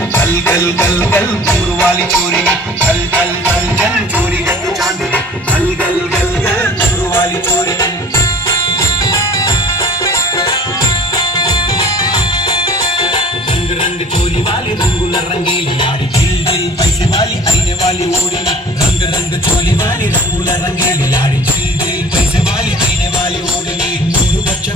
गल गल गल गल घूर वाली चोरी चल चल चल चल चोरी है तो चांदनी गल गल गल गल घूर वाली चोरी रंग रंग चोरी वाली रंगुला रंगीली यारी दिल दिल पैसे वाली आईने वाली ओड़ी रंग रंग चोरी वाली रंगुला रंगीली यारी दिल दिल पैसे वाली आईने वाली ओड़ी नूरू बच्चा